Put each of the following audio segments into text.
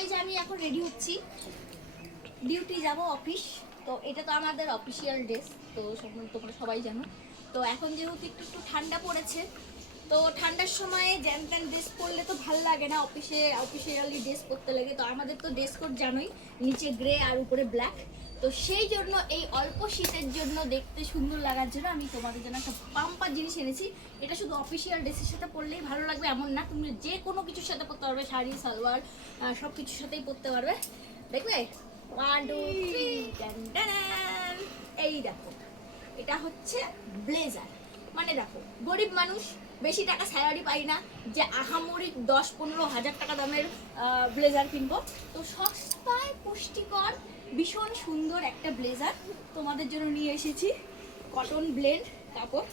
Guys আমি এখন ready হচ্ছি, ডিউটি যাব অফিস। তো এটা তো আমাদের অফিসিয়াল ড্রেস, তো তোমরা সবাই জানো। তো এখন যেহেতু একটু একটু ঠান্ডা পড়েছে, তো ঠান্ডার সময় জ্যান ত্যান ড্রেস পরলে তো ভালো লাগে না, অফিসিয়ালি ড্রেস পরতে লাগে। তো আমাদের তো ড্রেস কোড জানোই, নিচে গ্রে আর উপরে ব্ল্যাক। তো সেই জন্য এই অল্প শীতের জন্য দেখতে সুন্দর লাগার জন্য আমি তোমাদের জন্য একটা পাম্পার জিনিস এনেছি। এটা শুধু অফিসিয়াল ড্রেসের সাথে পরলেই ভালো লাগবে এমন না, তুমি যে কোনো কিছুর সাথে পরতে পারবে, শাড়ি সালোয়ার সব কিছুর সাথেই পরতে পারবে। দেখবে 1 2 3 এই দেখো, এটা হচ্ছে ব্লেজার। মানে দেখো, গরিব মানুষ, বেশি টাকা স্যালারি পাই না যে আহামরি 10-15 হাজার টাকা দামের ব্লেজার কিনবো। তো সস্তায় পুষ্টিকর ভীষণ সুন্দর একটা ব্লেজার তোমাদের জন্য নিয়ে এসেছি। কটন ব্লেন্ড কাপড়,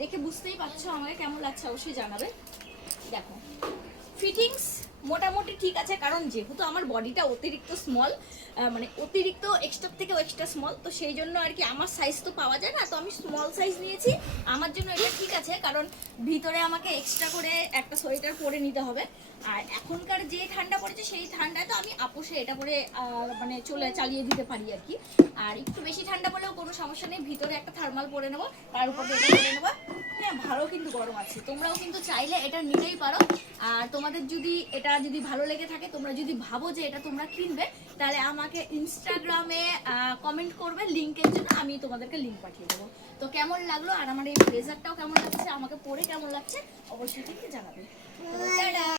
দেখে বুঝতেই পারছো আমাকে কেমন লাগছে, অবশ্যই জানাবে। দেখো ফিটিংস মোটামুটি ঠিক আছে, কারণ যেহেতু আমার বডিটা অতিরিক্ত স্মল, মানে অতিরিক্ত এক্সট্রা থেকেও এক্সট্রা স্মল, তো সেই জন্য আর কি আমার সাইজ তো পাওয়া যায় না, তো আমি স্মল সাইজ নিয়েছি। আমার জন্য এটা ঠিক আছে, কারণ ভিতরে আমাকে এক্সট্রা করে একটা সোয়েটার পরে নিতে হবে। আর এখনকার যে ঠান্ডা পড়েছে সেই ঠান্ডায় তো আমি আপোষে এটা পরে মানে চালিয়ে দিতে পারি আর কি। আর একটু বেশি ঠান্ডা পড়লেও কোনো সমস্যা নেই, ভিতরে একটা থার্মাল পরে নেবো, তার উপর এটা পরে নেবো। হ্যাঁ, ভালো কিন্তু গরম আছে, তোমরাও কিন্তু চাইলে এটা নিতেই পারো। আর তোমাদের যদি এটা ভালো লেগে থাকে, তোমরা যদি ভাবো যে এটা তোমরা কিনবে, তাহলে আমাকে ইনস্টাগ্রামে কমেন্ট করবে লিঙ্কের জন্য, আমি তোমাদেরকে লিঙ্ক পাঠিয়ে দেবো। তো কেমন লাগলো আর আমার এই ব্লেজারটাও কেমন লাগছে, আমাকে পরে কেমন লাগছে অবশ্যই কিন্তু জানাবে। তো টাটা।